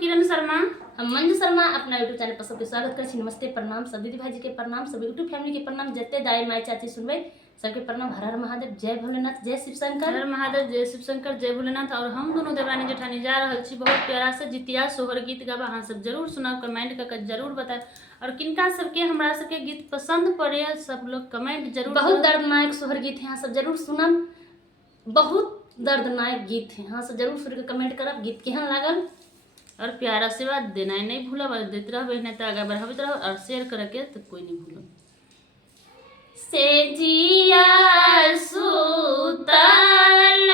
किरण शर्मा। हम मंजू शर्मा अपना YouTube channel पर सबके स्वागत कर छी। नमस्ते प्रणाम सब दीदी भाई जी के प्रणाम, सब यूट्यूब फैमिली के प्रणाम, जते दाई माई चाची सुनबे सबके प्रणाम। हर हर महादेव, जय भोलेनाथ, जय शिव शंकर। हर महादेव, जय शिव शंकर, जय भोलेनाथ। और हम दोनों देवरानी जेठानी जा रहल छी बहुत प्यारा से जितिया सोहर गीत गाबा। अहाँ सब जरूर सुनाओ, कमेंट करके जरूर बताएं। और किनका सबके हमरा सबके गीत पसंद पड़े सब लोग कमेंट जरूर। बहुत दर्दनायक सोहर गीत है, यहाँ सब जरूर सुनम। बहुत दर्दनायक गीत है, हाँ सब जरूर सुन के कमेंट करब गीत केहन लागल। और प्यार आशीर्वाद देना नहीं भूलब, और देते रहबे नहीं तो आगे बढ़ाते रहब, और शेयर करके तो कोई नहीं भूलब। से जिया सुतल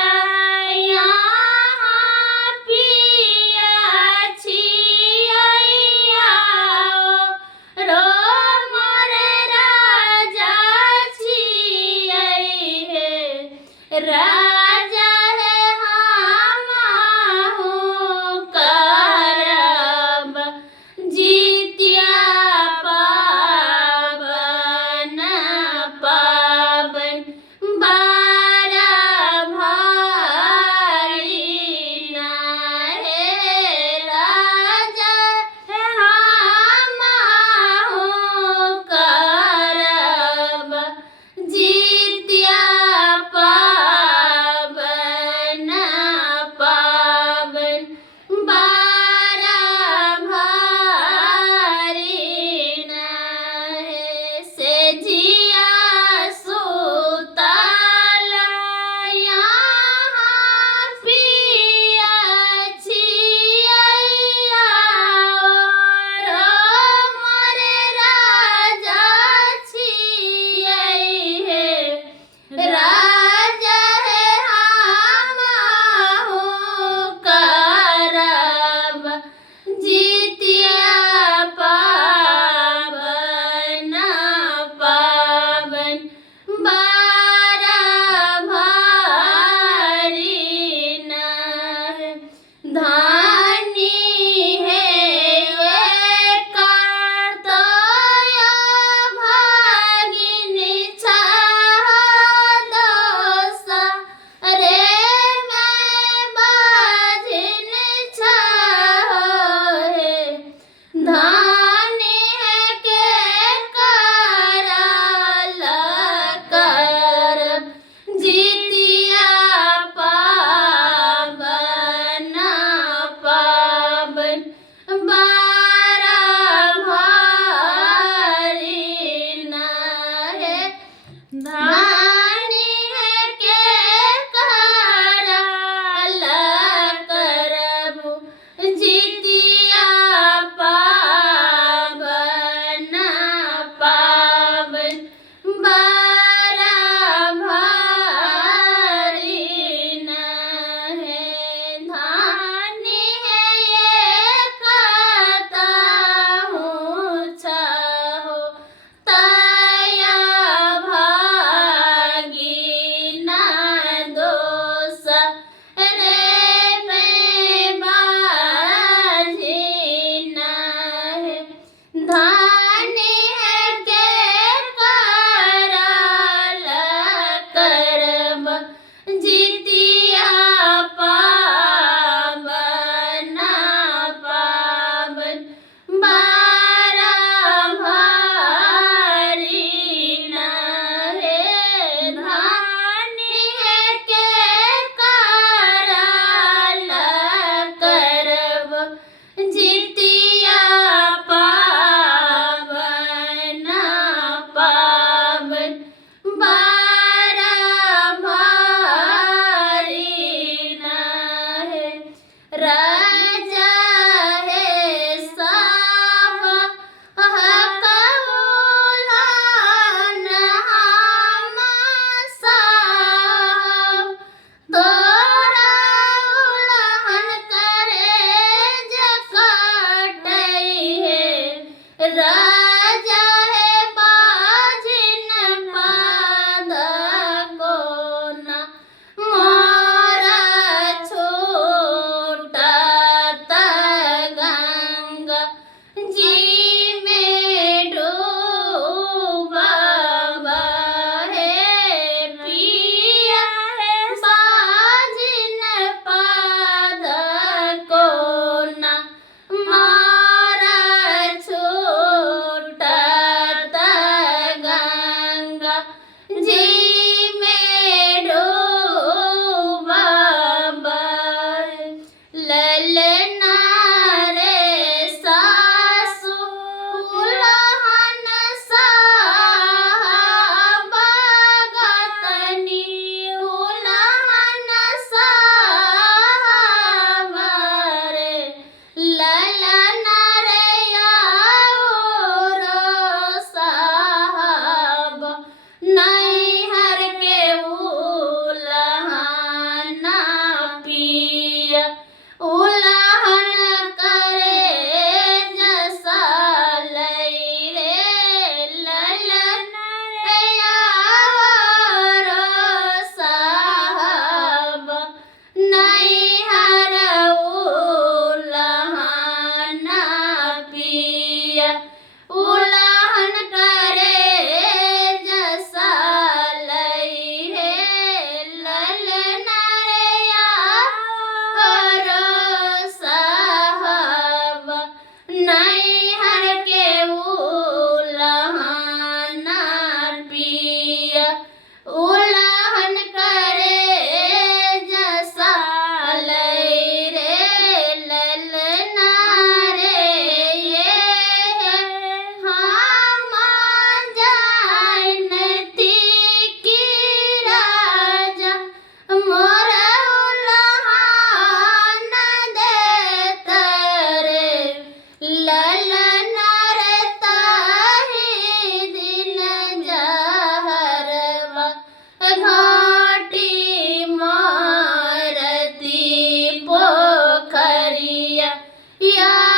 यहाँ पिया छियैया रो मोर राजा छियै हे राजा हे हमहु करब जितिया पावन पावन बारा या